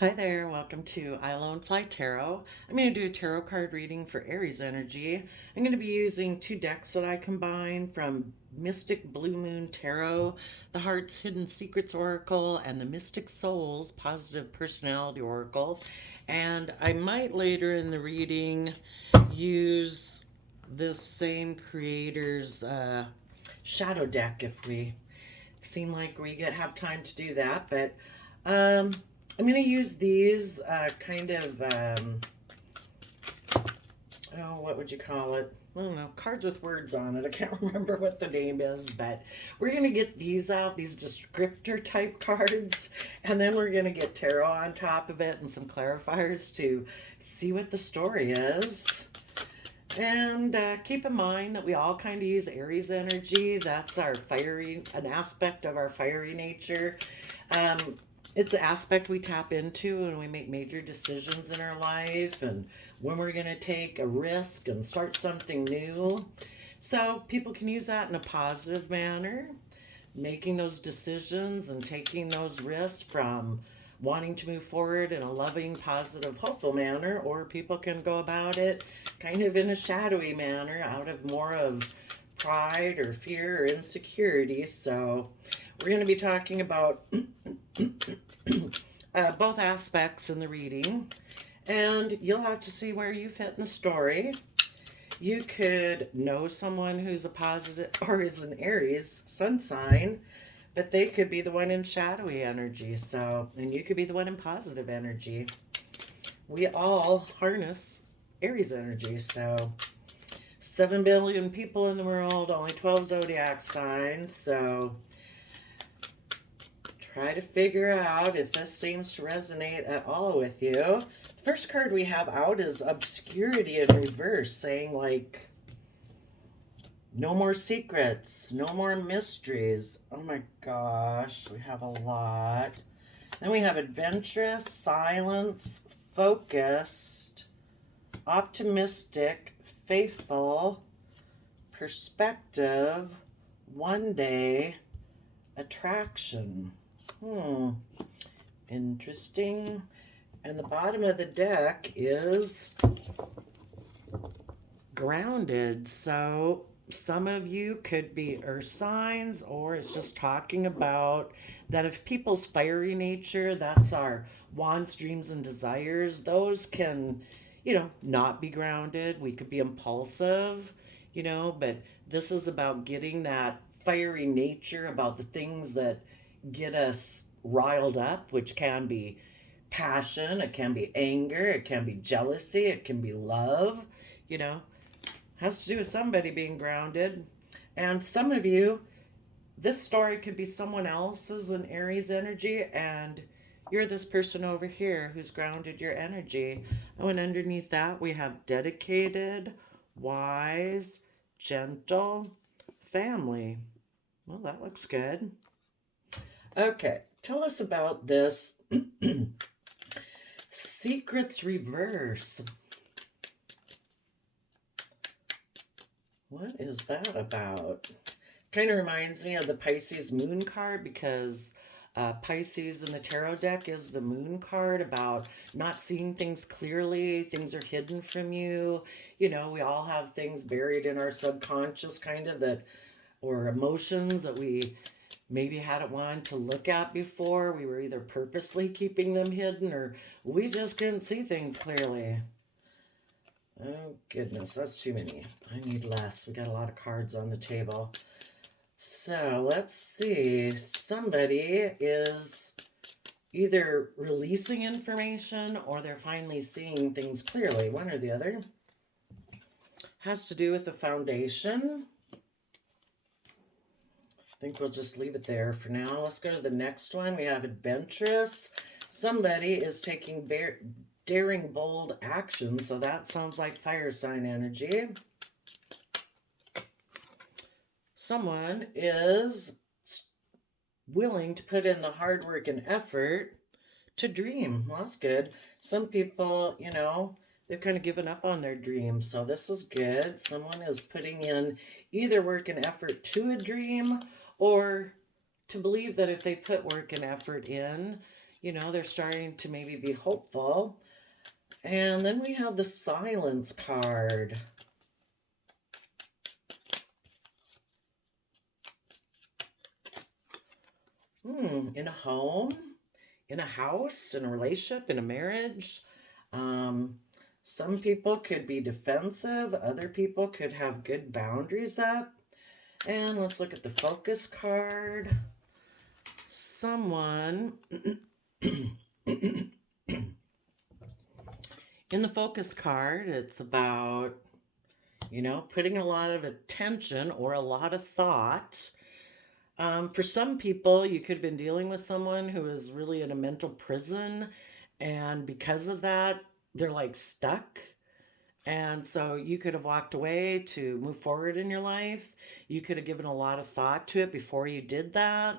Hi there, welcome to I Alone Fly Tarot. I'm going to do a tarot card reading for Aries energy. I'm going to be using two decks that I combined from Mysticbluumoontarot, the Heart's Hidden Secrets Oracle, and the Mystic Souls Positive Personality Oracle. And I might later in the reading use this same creator's shadow deck if we seem like we have time to do that. But um, I'm going to use these oh, what would you call it? I don't know, cards with words on it. I can't remember what the name is, but we're going to get these out, these descriptor type cards, and then we're going to get tarot on top of it and some clarifiers to see what the story is. And keep in mind that we all kind of use Aries energy. That's our fiery, an aspect of our fiery nature. Um, it's the aspect we tap into when we make major decisions in our life and when we're going to take a risk and start something new. So people can use that in a positive manner, making those decisions and taking those risks from wanting to move forward in a loving, positive, hopeful manner, or people can go about it kind of in a shadowy manner out of more of pride or fear or insecurity. So we're going to be talking about both aspects in the reading, and you'll have to see where you fit in the story. You could know someone who's a positive or is an Aries sun sign, but they could be the one in shadowy energy. So, and you could be the one in positive energy. We all harness Aries energy. So, 7 billion people in the world, only 12 zodiac signs. So, try to figure out if this seems to resonate at all with you. The first card we have out is Obscurity in reverse, saying like, no more secrets, no more mysteries. Oh my gosh, we have a lot. Then we have Adventurous, Silence, Focused, Optimistic, Faithful, Perspective, One Day, Attraction. Interesting. And the bottom of the deck is Grounded. So some of you could be earth signs, or it's just talking about that if people's fiery nature, that's our wants, dreams, and desires, those can, not be grounded. We could be impulsive, but this is about getting that fiery nature, about the things that get us riled up, which can be passion, it can be anger, it can be jealousy, it can be love, you know has to do with somebody being grounded. And some of you, this story could be someone else's in Aries energy, and you're this person over here who's grounded your energy. Oh, and underneath that, we have dedicated, wise, gentle, family. Well, that looks good. Okay, tell us about this Secrets Reverse. What is that about? Kind of reminds me of the Pisces moon card, because Pisces in the tarot deck is the moon card, about not seeing things clearly. Things are hidden from you. We all have things buried in our subconscious, kind of, that, or emotions that we maybe hadn't wanted to look at before. We were either purposely keeping them hidden, or we just couldn't see things clearly. Oh, goodness, that's too many. I need less. We got a lot of cards on the table. So let's see. Somebody is either releasing information or they're finally seeing things clearly. One or the other. Has to do with the foundation. I think we'll just leave it there for now. Let's go to the next one. We have Adventurous. Somebody is taking daring, bold action, so that sounds like fire sign energy. Someone is willing to put in the hard work and effort to dream. Well, that's good. Some people, they've kind of given up on their dreams, so this is good. Someone is putting in either work and effort to a dream, or to believe that if they put work and effort in, You know, they're starting to maybe be hopeful. And then we have the silence card. In a home, in a house, in a relationship, in a marriage. Some people could be defensive. Other people could have good boundaries up. And let's look at the focus card. Someone in the focus card, it's about, you know, putting a lot of attention or a lot of thought. For some people, you could have been dealing with someone who is really in a mental prison, and because of that, they're like stuck. And so you could have walked away to move forward in your life. You could have given a lot of thought to it before you did that.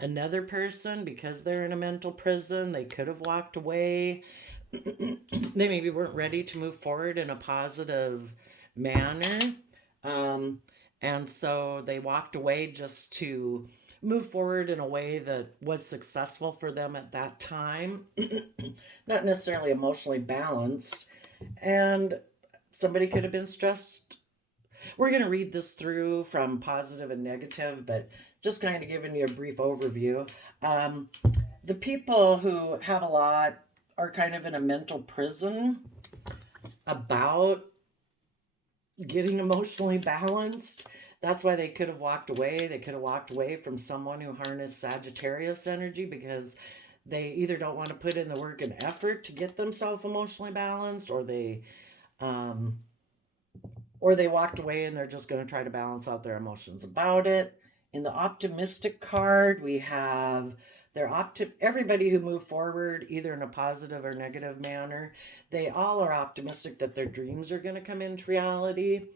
Another person, because they're in a mental prison, they could have walked away. They maybe weren't ready to move forward in a positive manner. And so they walked away just to move forward in a way that was successful for them at that time, not necessarily emotionally balanced. And somebody could have been stressed. We're going to read this through from positive and negative, but just kind of giving you a brief overview. The people who have a lot are kind of in a mental prison about getting emotionally balanced. That's why they could have walked away. They could have walked away from someone who harnessed Sagittarius energy because they either don't want to put in the work and effort to get themselves emotionally balanced, or they walked away and they're just going to try to balance out their emotions about it. In the optimistic card, we have everybody who moved forward either in a positive or negative manner. They all are optimistic that their dreams are going to come into reality.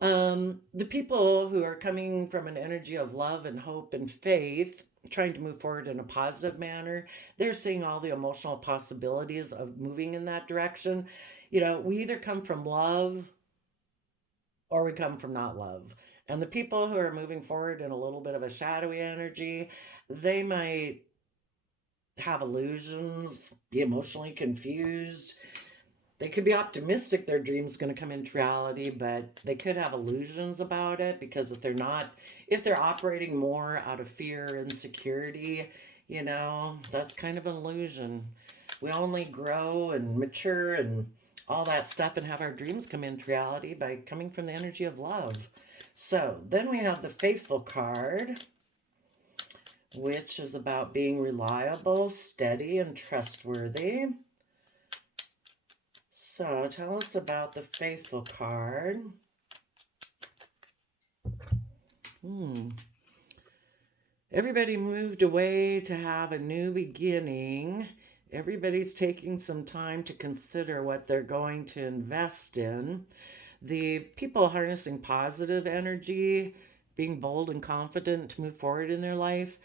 The people who are coming from an energy of love and hope and faith, trying to move forward in a positive manner, they're seeing all the emotional possibilities of moving in that direction. You know, we either come from love or we come from not love. And the people who are moving forward in a little bit of a shadowy energy, they might have illusions, be emotionally confused. They could be optimistic their dream's going to come into reality, but they could have illusions about it because if they're operating more out of fear and insecurity, you know, that's kind of an illusion. We only grow and mature and all that stuff and have our dreams come into reality by coming from the energy of love. So then we have the Faithful card, which is about being reliable, steady, and trustworthy. So tell us about the Faithful card. Everybody moved away to have a new beginning. Everybody's taking some time to consider what they're going to invest in. The people harnessing positive energy, being bold and confident to move forward in their life,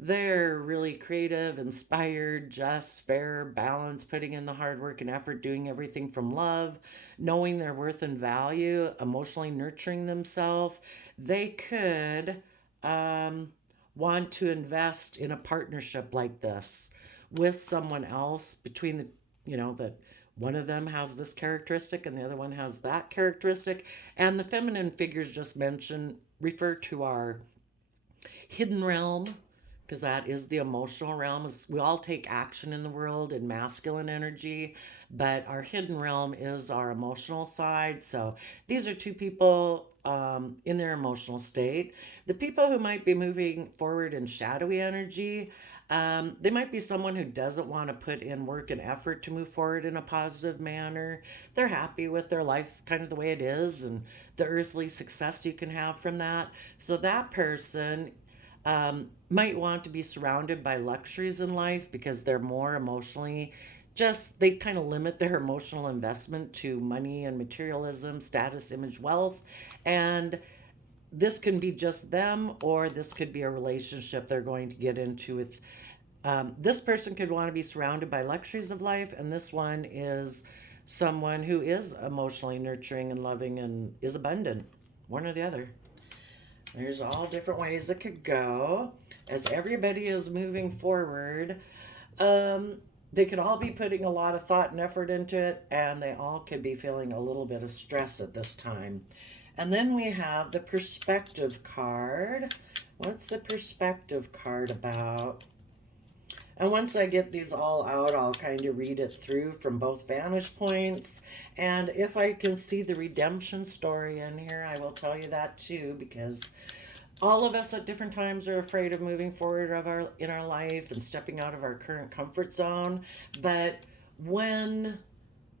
they're really creative, inspired, just, fair, balanced, putting in the hard work and effort, doing everything from love, knowing their worth and value, emotionally nurturing themselves. They could want to invest in a partnership like this with someone else between that one of them has this characteristic and the other one has that characteristic. And the feminine figures just mentioned refer to our hidden realm, because that is the emotional realm. We all take action in the world in masculine energy, but our hidden realm is our emotional side. So these are two people in their emotional state. The people who might be moving forward in shadowy energy, they might be someone who doesn't want to put in work and effort to move forward in a positive manner. They're happy with their life kind of the way it is and the earthly success you can have from that. So that person might want to be surrounded by luxuries in life because they're more emotionally they kind of limit their emotional investment to money and materialism, status, image, wealth. And this can be just them, or this could be a relationship they're going to get into with. This person could want to be surrounded by luxuries of life, and this one is someone who is emotionally nurturing and loving and is abundant. One or the other. There's all different ways it could go. As everybody is moving forward, They could all be putting a lot of thought and effort into it, and they all could be feeling a little bit of stress at this time. And then we have the perspective card. What's the perspective card about? And once I get these all out, I'll kind of read it through from both vantage points. And if I can see the redemption story in here, I will tell you that too, because all of us at different times are afraid of moving forward in our life and stepping out of our current comfort zone. But when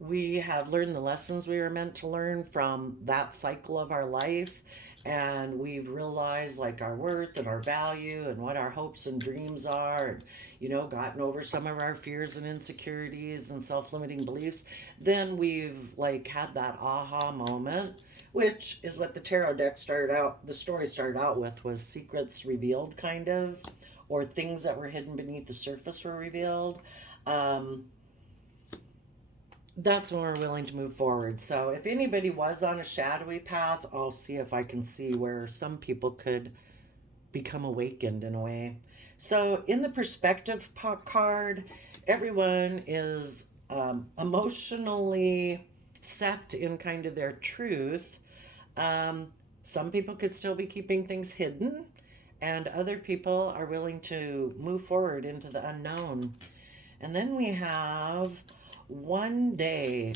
we have learned the lessons we were meant to learn from that cycle of our life, and we've realized like our worth and our value and what our hopes and dreams are, and gotten over some of our fears and insecurities and self-limiting beliefs, then we've like had that aha moment, which is what the tarot deck the story started out with, was secrets revealed, kind of, or things that were hidden beneath the surface were revealed. That's when we're willing to move forward. So if anybody was on a shadowy path, I'll see if I can see where some people could become awakened in a way. So in the perspective card, everyone is emotionally set in kind of their truth. Some people could still be keeping things hidden, and other people are willing to move forward into the unknown. And then we have one day,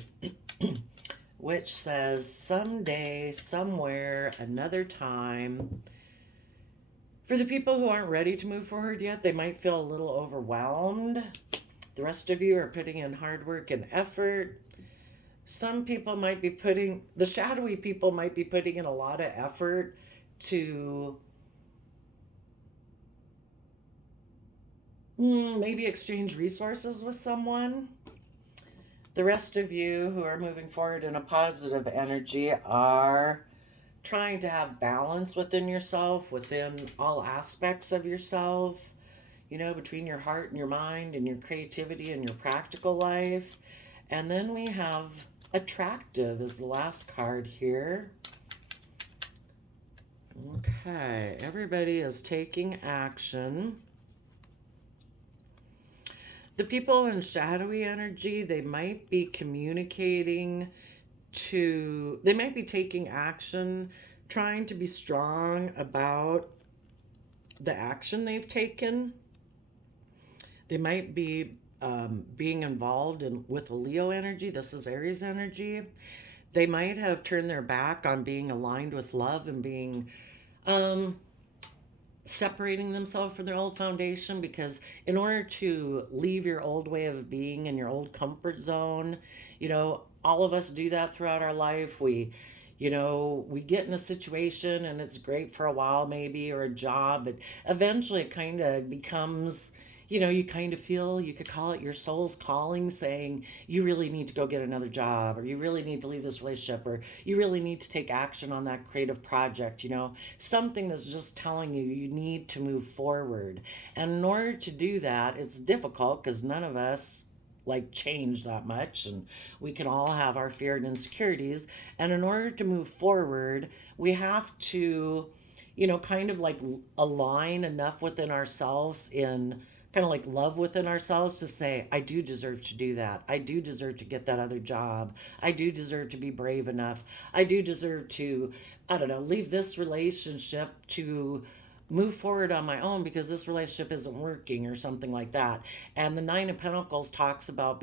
which says someday, somewhere, another time. For the people who aren't ready to move forward yet, they might feel a little overwhelmed. The rest of you are putting in hard work and effort. Some people might be the shadowy people might be putting in a lot of effort to maybe exchange resources with someone. The rest of you who are moving forward in a positive energy are trying to have balance within yourself, within all aspects of yourself, between your heart and your mind and your creativity and your practical life. And then we have attractive is the last card here. Okay, everybody is taking action. The people in shadowy energy, they might be communicating they might be taking action, trying to be strong about the action they've taken. They might be being involved with Leo energy. This is Aries energy. They might have turned their back on being aligned with love and being separating themselves from their old foundation, because in order to leave your old way of being in your old comfort zone, all of us do that throughout our life. We get in a situation and it's great for a while maybe, or a job, but eventually it kind of becomes, you kind of feel, you could call it your soul's calling, saying you really need to go get another job, or you really need to leave this relationship, or you really need to take action on that creative project, something that's just telling you need to move forward. And in order to do that, it's difficult because none of us like change that much, and we can all have our fear and insecurities. And in order to move forward, we have to, kind of like align enough within ourselves, in kind of like love within ourselves, to say, I do deserve to do that. I do deserve to get that other job. I do deserve to be brave enough. I do deserve to, I don't know, leave this relationship to move forward on my own because this relationship isn't working, or something like that. And the Nine of Pentacles talks about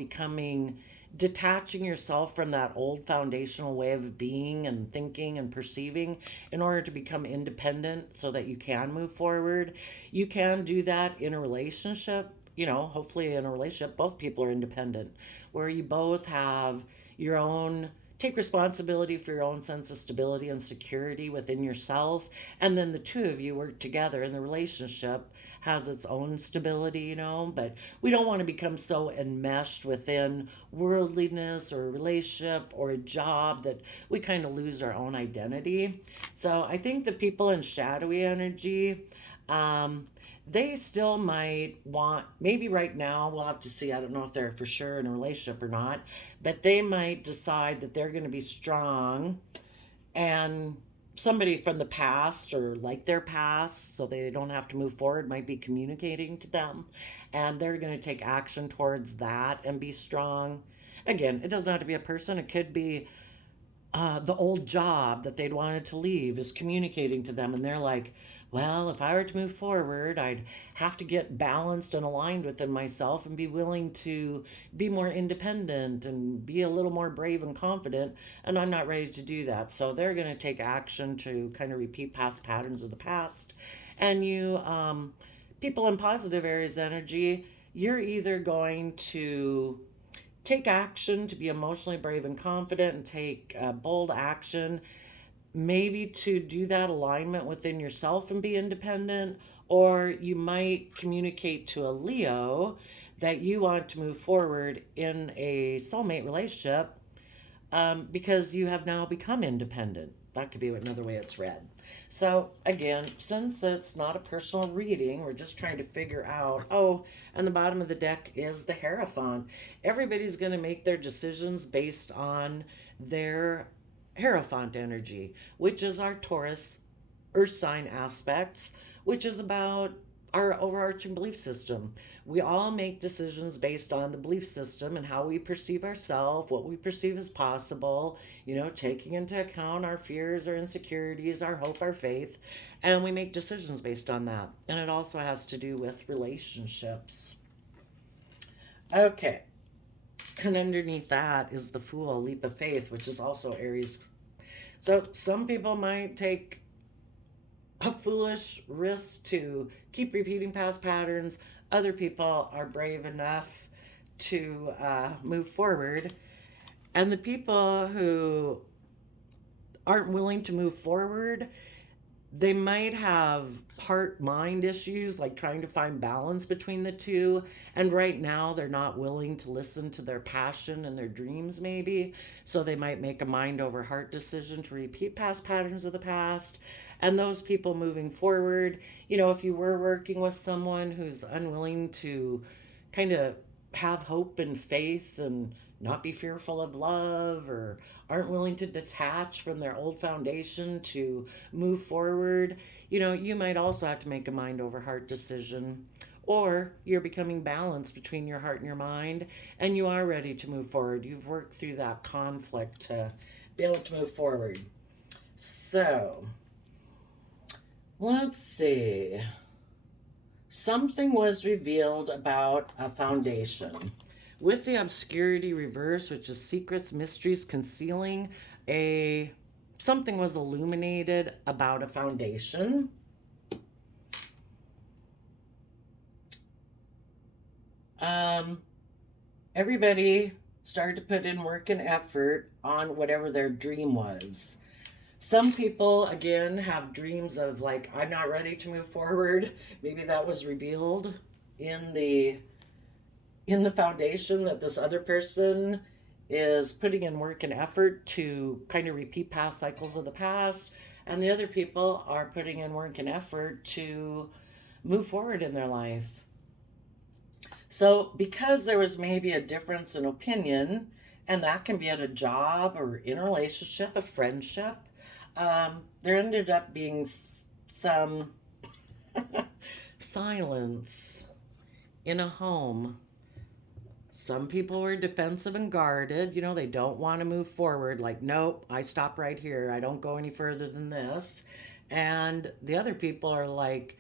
detaching yourself from that old foundational way of being and thinking and perceiving in order to become independent so that you can move forward. You can do that in a relationship. Hopefully in a relationship, both people are independent, where you both have your own, take responsibility for your own sense of stability and security within yourself. And then the two of you work together, and the relationship has its own stability, but we don't want to become so enmeshed within worldliness or a relationship or a job that we kind of lose our own identity. So I think the people in shadowy energy, they still might want, maybe right now, we'll have to see, I don't know if they're for sure in a relationship or not, but they might decide that they're going to be strong and somebody from the past or like their past, so they don't have to move forward, might be communicating to them, and they're going to take action towards that and be strong. Again, it doesn't have to be a person, it could be the old job that they'd wanted to leave is communicating to them, and they're like, well, if I were to move forward, I'd have to get balanced and aligned within myself and be willing to be more independent and be a little more brave and confident, and I'm not ready to do that. So they're going to take action to kind of repeat past patterns of the past. And you, people in positive Aries energy, you're either going to take action to be emotionally brave and confident and take bold action, maybe to do that alignment within yourself and be independent, or you might communicate to a Leo that you want to move forward in a soulmate relationship because you have now become independent. That could be another way it's read. So again, since it's not a personal reading, we're just trying to figure out, oh, and the bottom of the deck is the Hierophant. Everybody's going to make their decisions based on their Hierophant energy, which is our Taurus earth sign aspects, which is about our overarching belief system. We all make decisions based on the belief system and how we perceive ourselves, what we perceive as possible, taking into account our fears, our insecurities, our hope, our faith, and we make decisions based on that. And it also has to do with relationships. Okay. And underneath that is the Fool, leap of faith, which is also Aries. So some people might take a foolish risk to keep repeating past patterns. Other people are brave enough to move forward. And the people who aren't willing to move forward, they might have heart-mind issues, like trying to find balance between the two. And right now, they're not willing to listen to their passion and their dreams, maybe. So they might make a mind-over-heart decision to repeat past patterns of the past. And those people moving forward, if you were working with someone who's unwilling to kind of have hope and faith and not be fearful of love, or aren't willing to detach from their old foundation to move forward, you might also have to make a mind over heart decision. Or you're becoming balanced between your heart and your mind, and you are ready to move forward. You've worked through that conflict to be able to move forward. So, let's see. Something was revealed about a foundation. With the obscurity reverse, which is secrets, mysteries, concealing, something was illuminated about a foundation. Everybody started to put in work and effort on whatever their dream was. Some people, again, have dreams of like, I'm not ready to move forward. Maybe that was revealed in the foundation, that this other person is putting in work and effort to kind of repeat past cycles of the past, and the other people are putting in work and effort to move forward in their life. So because there was maybe a difference in opinion, and that can be at a job or in a relationship, a friendship, there ended up being some silence in a home. Some people were defensive and guarded. They don't want to move forward. Like, nope, I stop right here. I don't go any further than this. And the other people are like,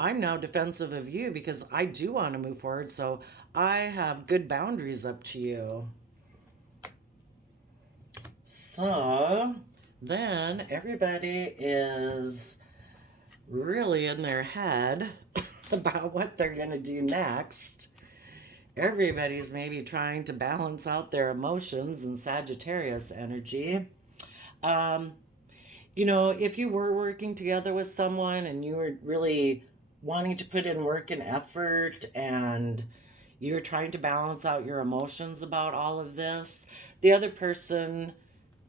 I'm now defensive of you because I do want to move forward. So I have good boundaries up to you. So then everybody is really in their head about what they're going to do next. Everybody's maybe trying to balance out their emotions in Sagittarius energy. If you were working together with someone and you were really wanting to put in work and effort and you're trying to balance out your emotions about all of this, the other person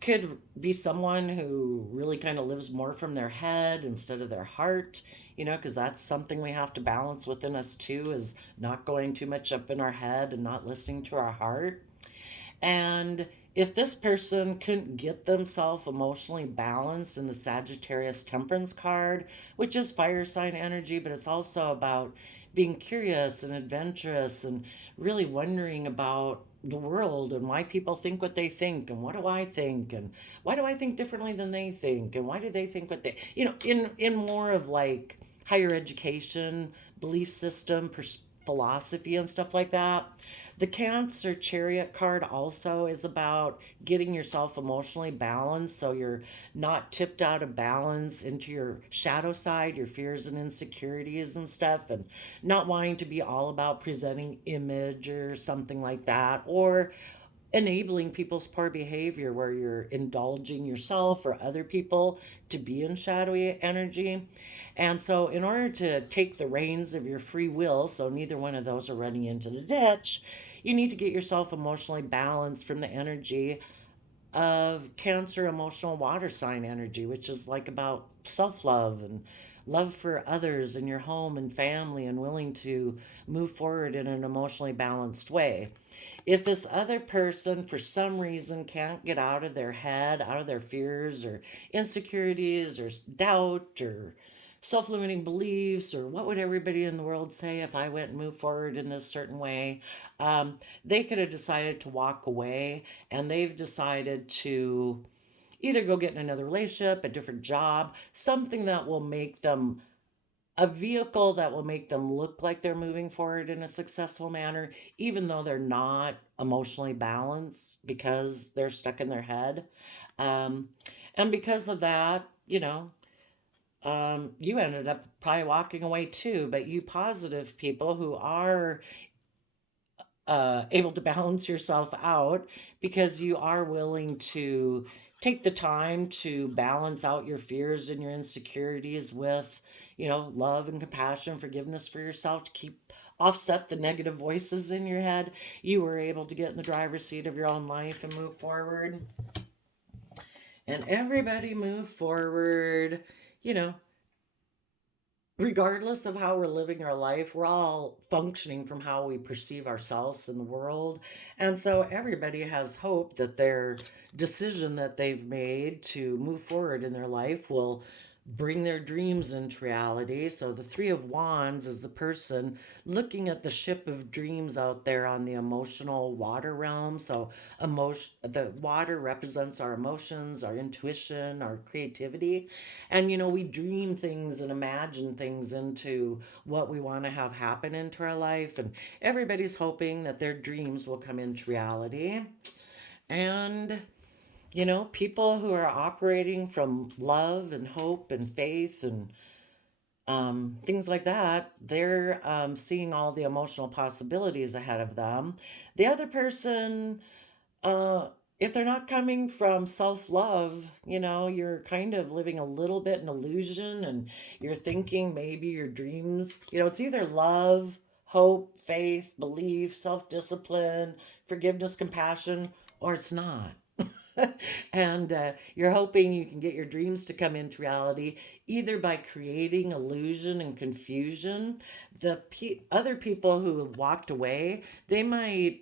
could be someone who really kind of lives more from their head instead of their heart, because that's something we have to balance within us too, is not going too much up in our head and not listening to our heart. And if this person couldn't get themselves emotionally balanced in the Sagittarius Temperance card, which is fire sign energy, but it's also about being curious and adventurous and really wondering about the world and why people think what they think and what do I think and why do I think differently than they think and why do they think what they, in more of like higher education, belief system, philosophy and stuff like that. The Cancer Chariot card also is about getting yourself emotionally balanced so you're not tipped out of balance into your shadow side, your fears and insecurities and stuff, and not wanting to be all about presenting image or something like that, or enabling people's poor behavior where you're indulging yourself or other people to be in shadowy energy. And so, in order to take the reins of your free will, so neither one of those are running into the ditch, you need to get yourself emotionally balanced from the energy of Cancer emotional water sign energy, which is like about self love and love for others in your home and family and willing to move forward in an emotionally balanced way. If this other person, for some reason, can't get out of their head, out of their fears or insecurities or doubt or self limiting beliefs, or what would everybody in the world say if I went and moved forward in this certain way, they could have decided to walk away, and they've decided to either go get in another relationship, a different job, something that will make them a vehicle that will make them look like they're moving forward in a successful manner, even though they're not emotionally balanced because they're stuck in their head. Um, and because of that, you ended up probably walking away too. But you positive people who are able to balance yourself out because you are willing to take the time to balance out your fears and your insecurities with, love and compassion, forgiveness for yourself to keep offset the negative voices in your head. You were able to get in the driver's seat of your own life and move forward. And everybody move forward, you know, regardless of how we're living our life, we're all functioning from how we perceive ourselves in the world. And so everybody has hope that their decision that they've made to move forward in their life will bring their dreams into reality. So the Three of Wands is the person looking at the ship of dreams out there on the emotional water realm. So the water represents our emotions, our intuition, our creativity. And we dream things and imagine things into what we want to have happen into our life. And everybody's hoping that their dreams will come into reality. And people who are operating from love and hope and faith and things like that, they're seeing all the emotional possibilities ahead of them. The other person, uh, if they're not coming from self love, you're kind of living a little bit in illusion and you're thinking maybe your dreams, it's either love, hope, faith, belief, self discipline, forgiveness, compassion, or it's not. And you're hoping you can get your dreams to come into reality either by creating illusion and confusion. The other people who have walked away, the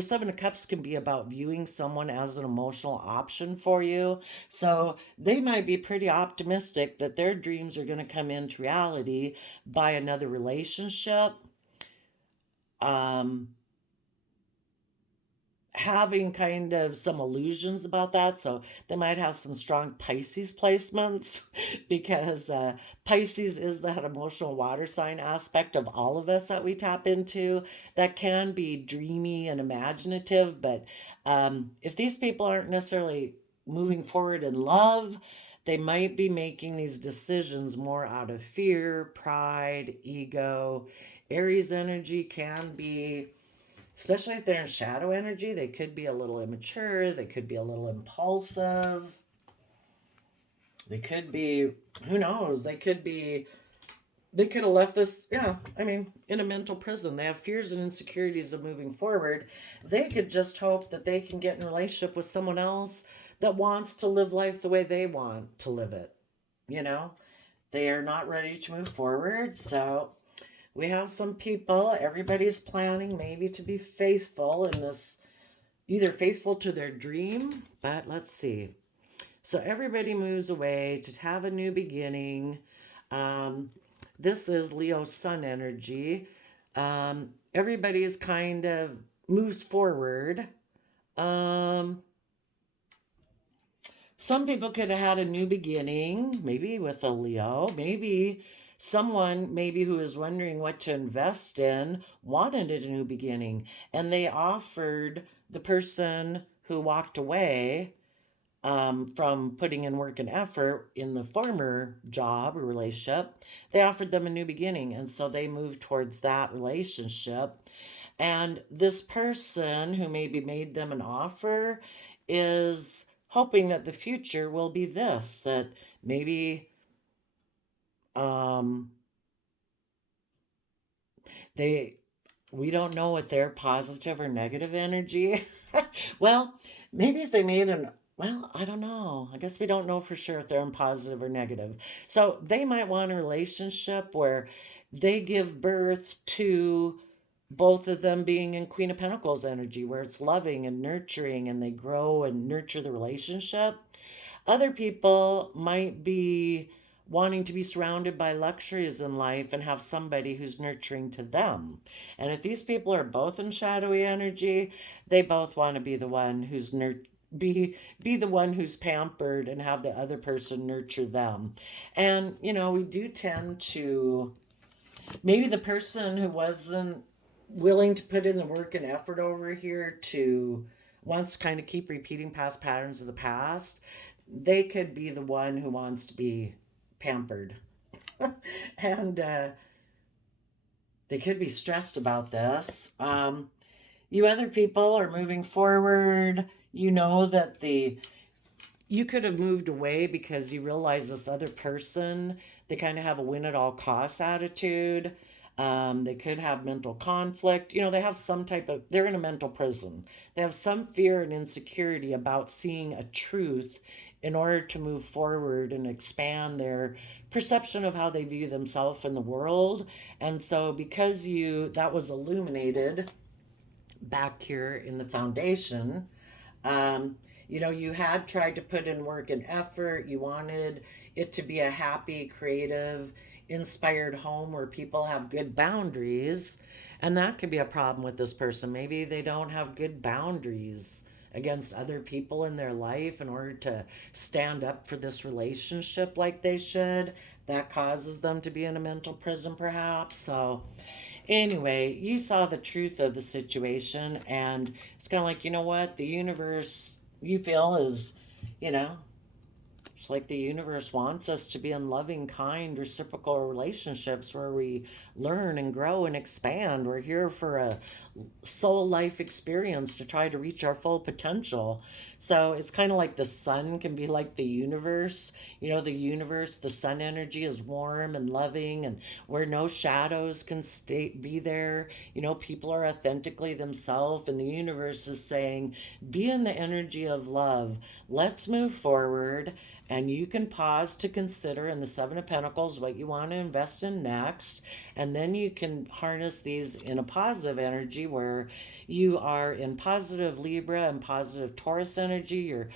Seven of Cups can be about viewing someone as an emotional option for you. So they might be pretty optimistic that their dreams are going to come into reality by another relationship. Um, Having kind of some illusions about that. So they might have some strong Pisces placements because Pisces is that emotional water sign aspect of all of us that we tap into that can be dreamy and imaginative. But if these people aren't necessarily moving forward in love, they might be making these decisions more out of fear, pride, ego. Aries energy can be, especially if they're in shadow energy, they could be a little immature, they could be a little impulsive, they could be, who knows, they could have left this, yeah, I mean, in a mental prison. They have fears and insecurities of moving forward. They could just hope that they can get in a relationship with someone else that wants to live life the way they want to live it. You know, they are not ready to move forward. So we have some people, everybody's planning maybe to be faithful in this either faithful to their dream, but let's see. So everybody moves away to have a new beginning. Um, this is Leo Sun energy. Everybody's kind of moves forward. Um, some people could have had a new beginning, maybe with a Leo, maybe someone maybe who is wondering what to invest in wanted a new beginning, and they offered the person who walked away from putting in work and effort in the former job or relationship, they offered them a new beginning. And so they moved towards that relationship. And this person who maybe made them an offer is hoping that the future will be this, that maybe um, they we don't know what their positive or negative energy. Well, maybe if they made an well, I don't know. I guess we don't know for sure if they're in positive or negative. So they might want a relationship where they give birth to both of them being in Queen of Pentacles energy, where it's loving and nurturing and they grow and nurture the relationship. Other people might be wanting to be surrounded by luxuries in life and have somebody who's nurturing to them. And if these people are both in shadowy energy, they both want to be the one who's be the one who's pampered and have the other person nurture them. And we do tend to maybe the person who wasn't willing to put in the work and effort over here to wants to kind of keep repeating past patterns of the past, they could be the one who wants to be pampered. And they could be stressed about this. You other people are moving forward. You know that you could have moved away because you realize this other person, they kind of have a win at all costs attitude. They could have mental conflict. They have they're in a mental prison. They have some fear and insecurity about seeing a truth in order to move forward and expand their perception of how they view themselves in the world. And so, because that was illuminated back here in the foundation, you had tried to put in work and effort. You wanted it to be a happy, creative, inspired home where people have good boundaries. And that could be a problem with this person. Maybe they don't have good boundaries against other people in their life in order to stand up for this relationship like they should. That causes them to be in a mental prison, perhaps. So, anyway, you saw the truth of the situation, and it's kind of like, what? The universe, you feel, is, you know, it's like the universe wants us to be in loving, kind, reciprocal relationships where we learn and grow and expand. We're here for a soul life experience to try to reach our full potential. So it's kind of like the sun can be like the universe. The universe, the sun energy is warm and loving, and where no shadows can be there. People are authentically themselves, and the universe is saying, be in the energy of love. Let's move forward. And you can pause to consider in the Seven of Pentacles what you want to invest in next. And then you can harness these in a positive energy where you are in positive Libra and positive Taurus energy. You're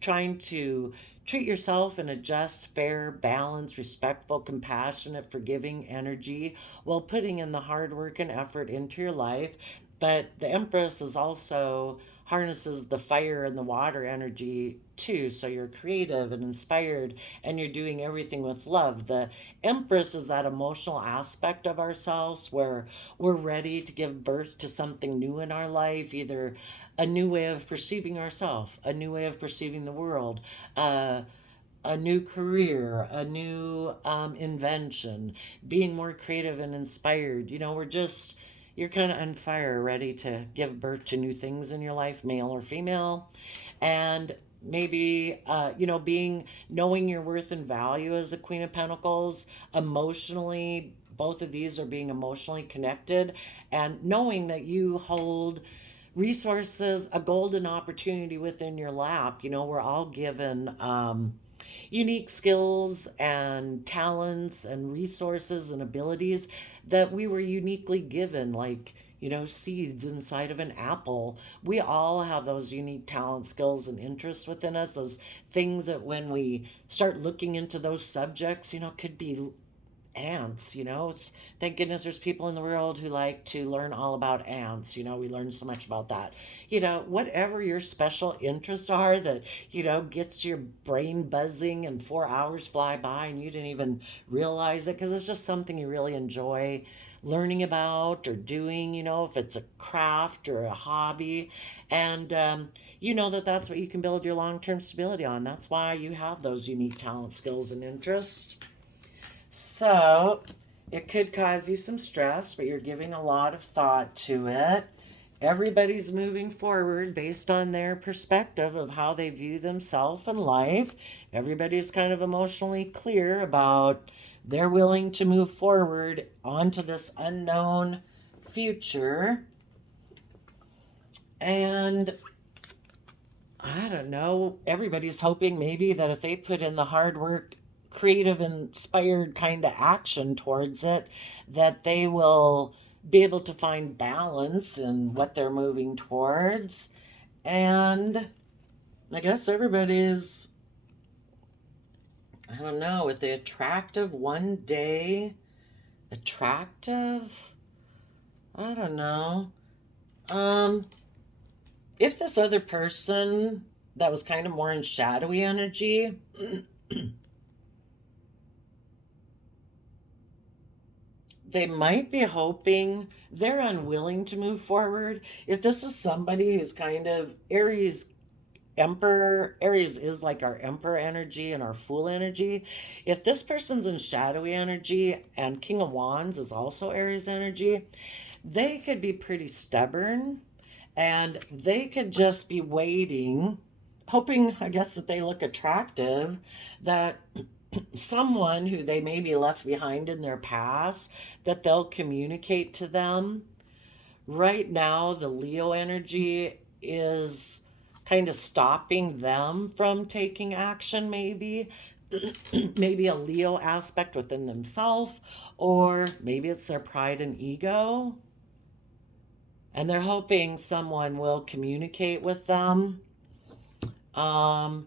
trying to treat yourself in a just, fair, balanced, respectful, compassionate, forgiving energy while putting in the hard work and effort into your life. But the Empress is also harnesses the fire and the water energy too. So you're creative and inspired and you're doing everything with love. The Empress is that emotional aspect of ourselves where we're ready to give birth to something new in our life, either a new way of perceiving ourselves, a new way of perceiving the world, a new career, a new invention, being more creative and inspired. You're kind of on fire, ready to give birth to new things in your life, male or female. And maybe, knowing your worth and value as a Queen of Pentacles, emotionally, both of these are being emotionally connected, and knowing that you hold resources, a golden opportunity within your lap. We're all given unique skills and talents and resources and abilities that we were uniquely given, like, you know, seeds inside of an apple. We all have those unique talent, skills, and interests within us, those things that when we start looking into those subjects, you know, could be ants, you know. It's, thank goodness there's people in the world who like to learn all about ants. You know, we learn so much about that. You know, whatever your special interests are that, you know, gets your brain buzzing and 4 hours fly by and you didn't even realize it because it's just something you really enjoy learning about or doing, you know, if it's a craft or a hobby. And you know that that's what you can build your long-term stability on. That's why you have those unique talent, skills, and interests. So it could cause you some stress, but you're giving a lot of thought to it. Everybody's moving forward based on their perspective of how they view themselves and life. Everybody's kind of emotionally clear about they're willing to move forward onto this unknown future. And I don't know, everybody's hoping maybe that if they put in the hard work, creative, inspired kind of action towards it, that they will be able to find balance in what they're moving towards. And I guess everybody's, I don't know, with the attractive one day, attractive, I don't know. If this other person that was kind of more in shadowy energy, they might be hoping, they're unwilling to move forward. If this is somebody who's kind of Aries Emperor, Aries is like our Emperor energy and our Fool energy. If this person's in shadowy energy and King of Wands is also Aries energy, they could be pretty stubborn and they could just be waiting, hoping, I guess, that they look attractive, that someone who they maybe left behind in their past, that they'll communicate to them. Right now, the Leo energy is kind of stopping them from taking action, maybe. Maybe a Leo aspect within themselves, or maybe it's their pride and ego. And they're hoping someone will communicate with them. But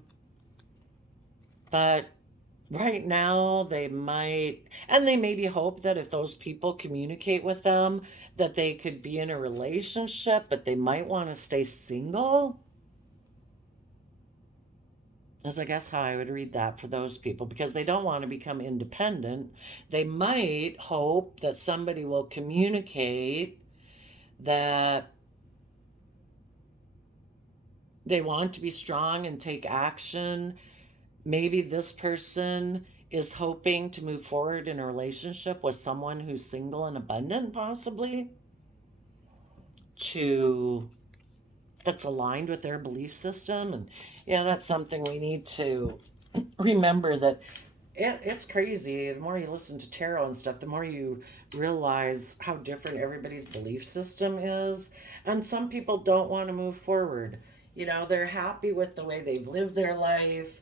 right now they might, and they maybe hope that if those people communicate with them that they could be in a relationship, but they might want to stay single, is I guess how I would read that for those people, because they don't want to become independent. They might hope that somebody will communicate that they want to be strong and take action. Maybe this person is hoping to move forward in a relationship with someone who's single and abundant, possibly, to that's aligned with their belief system. And yeah, that's something we need to remember, that it's crazy. The more you listen to tarot and stuff, the more you realize how different everybody's belief system is. And some people don't want to move forward. You know, they're happy with the way they've lived their life.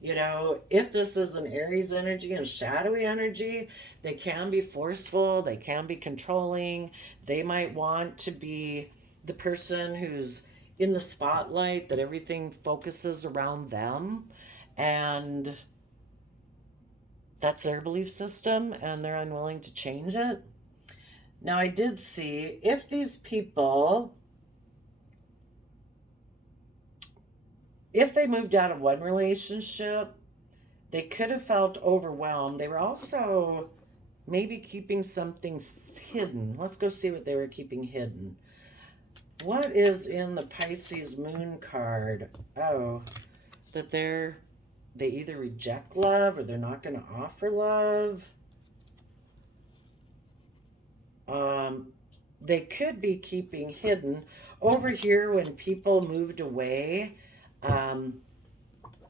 You know, if this is an Aries energy and shadowy energy, they can be forceful, they can be controlling. They might want to be the person who's in the spotlight, that everything focuses around them. And that's their belief system, and they're unwilling to change it. Now, I did see if these people, if they moved out of one relationship, they could have felt overwhelmed. They were also maybe keeping something hidden. Let's go see what they were keeping hidden. What is in the Pisces moon card? Oh, that they either reject love or they're not going to offer love. They could be keeping hidden. Over here, when people moved away,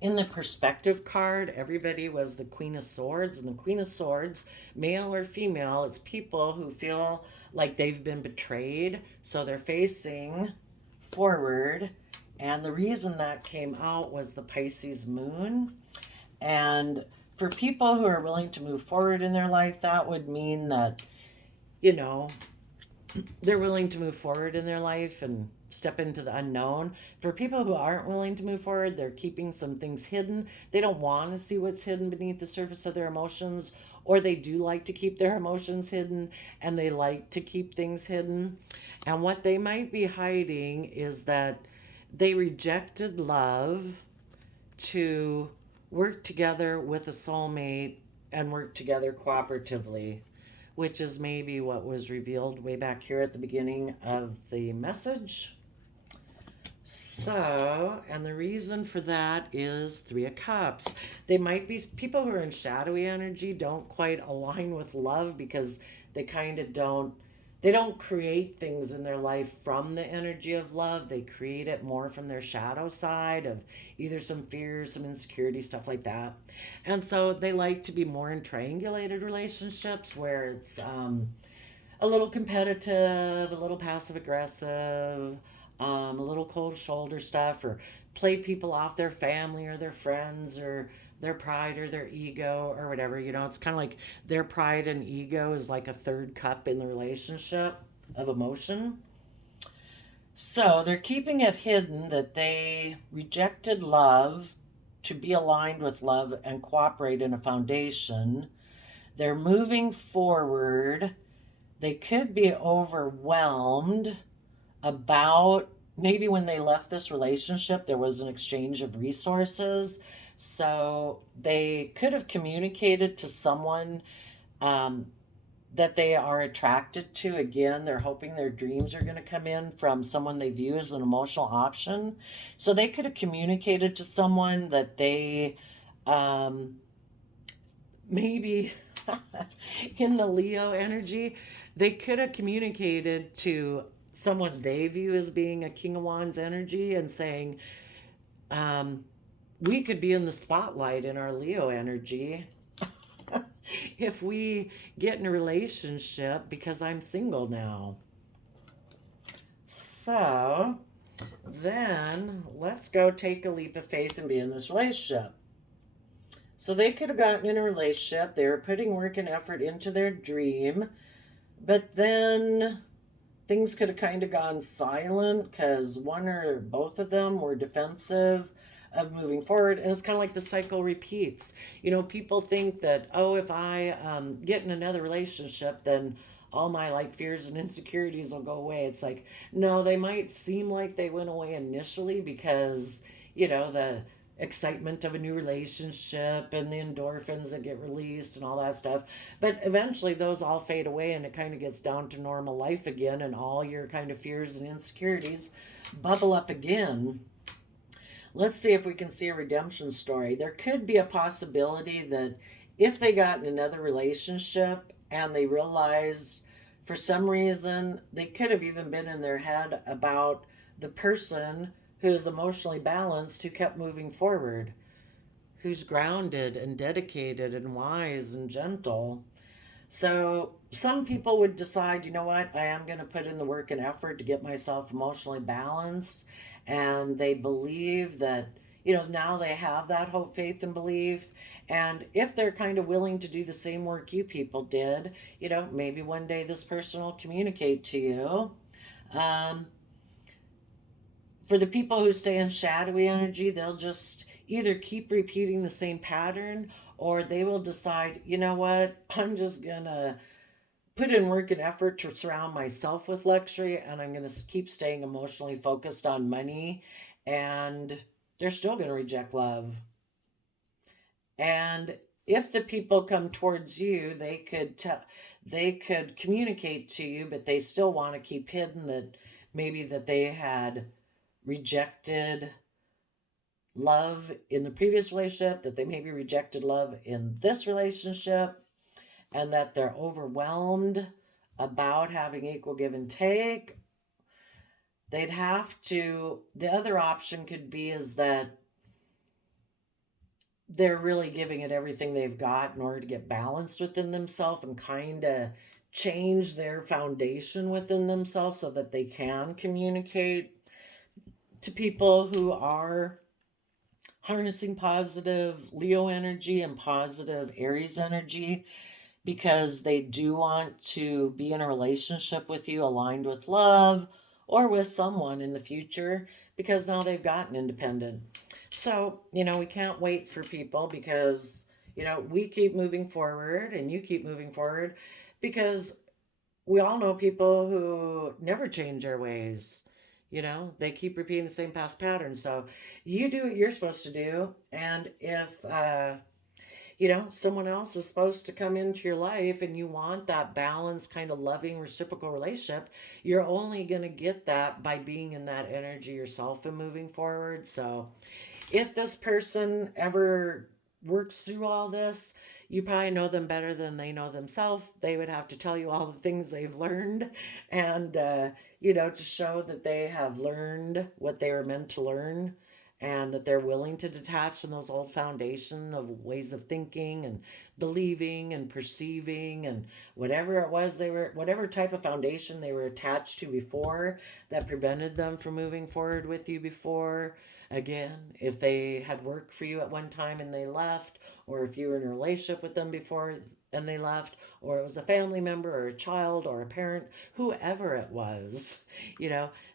in the perspective card, everybody was the Queen of Swords. And the Queen of Swords, male or female, it's people who feel like they've been betrayed. So they're facing forward. And the reason that came out was the Pisces moon. And for people who are willing to move forward in their life, that would mean that, you know, they're willing to move forward in their life and step into the unknown. For people who aren't willing to move forward, they're keeping some things hidden. They don't want to see what's hidden beneath the surface of their emotions, or they do like to keep their emotions hidden and they like to keep things hidden. And what they might be hiding is that they rejected love to work together with a soulmate and work together cooperatively, which is maybe what was revealed way back here at the beginning of the message. So, and the reason for that is Three of Cups. They might be people who are in shadowy energy don't quite align with love because they kind of don't they don't create things in their life from the energy of love. They create it more from their shadow side of either some fears, some insecurity, stuff like that. And so they like to be more in triangulated relationships where it's a little competitive, a little passive aggressive, a little cold shoulder stuff, or play people off their family or their friends or their pride or their ego or whatever. You know, it's kind of like their pride and ego is like a third cup in the relationship of emotion. So they're keeping it hidden that they rejected love to be aligned with love and cooperate in a foundation. They're moving forward. They could be overwhelmed about maybe when they left this relationship, there was an exchange of resources. So they could have communicated to someone um, that they are attracted to. Again, they're hoping their dreams are going to come in from someone they view as an emotional option. So they could have communicated to someone that they um, maybe in the Leo energy, they could have communicated to someone they view as being a King of Wands energy and saying, um, we could be in the spotlight in our Leo energy if we get in a relationship because I'm single now. So then let's go take a leap of faith and be in this relationship. So they could have gotten in a relationship. They were putting work and effort into their dream, but then things could have kind of gone silent because one or both of them were defensive of moving forward. And it's kind of like the cycle repeats. You know, people think that, oh, if I get in another relationship, then all my like fears and insecurities will go away. It's like, no, they might seem like they went away initially because, you know, the excitement of a new relationship and the endorphins that get released and all that stuff. But eventually those all fade away and it kind of gets down to normal life again and all your kind of fears and insecurities bubble up again. Let's see if we can see a redemption story. There could be a possibility that if they got in another relationship and they realized for some reason they could have even been in their head about the person who's emotionally balanced, who kept moving forward, who's grounded and dedicated and wise and gentle. So some people would decide, you know what, I am going to put in the work and effort to get myself emotionally balanced. And they believe that, you know, now they have that hope, faith, and belief. And if they're kind of willing to do the same work you people did, you know, maybe one day this person will communicate to you. Um, for the people who stay in shadowy energy, they'll just either keep repeating the same pattern or they will decide, you know what, I'm just going to put in work and effort to surround myself with luxury and I'm going to keep staying emotionally focused on money, and they're still going to reject love. And if the people come towards you, they could communicate to you, but they still want to keep hidden that maybe that they had rejected love in the previous relationship, that they maybe rejected love in this relationship, and that they're overwhelmed about having equal give and take. They'd have to, the other option could be is that they're really giving it everything they've got in order to get balanced within themselves and kind of change their foundation within themselves so that they can communicate to people who are harnessing positive Leo energy and positive Aries energy, because they do want to be in a relationship with you aligned with love or with someone in the future, because now they've gotten independent. So, we can't wait for people, because, we keep moving forward and you keep moving forward, because we all know people who never change their ways. They keep repeating the same past patterns. So you do what you're supposed to do. And if, someone else is supposed to come into your life and you want that balanced, kind of loving, reciprocal relationship, you're only going to get that by being in that energy yourself and moving forward. So if this person ever works through all this, you probably know them better than they know themselves. They would have to tell you all the things they've learned, and, to show that they have learned what they were meant to learn, and that they're willing to detach from those old foundation of ways of thinking and believing and perceiving, and whatever it was whatever type of foundation they were attached to before, that prevented them from moving forward with you before. Again, if they had worked for you at one time and they left, or if you were in a relationship with them before and they left, or it was a family member or a child or a parent, whoever it was,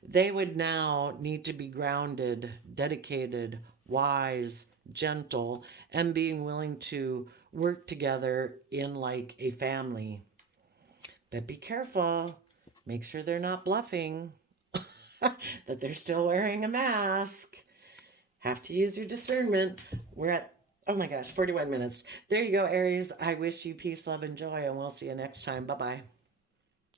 they would now need to be grounded, dedicated, wise, gentle, and being willing to work together in like a family. But be careful. Make sure they're not bluffing, that they're still wearing a mask. Have to use your discernment. We're at, oh my gosh, 41 minutes. There you go, Aries. I wish you peace, love, and joy, and we'll see you next time. Bye bye.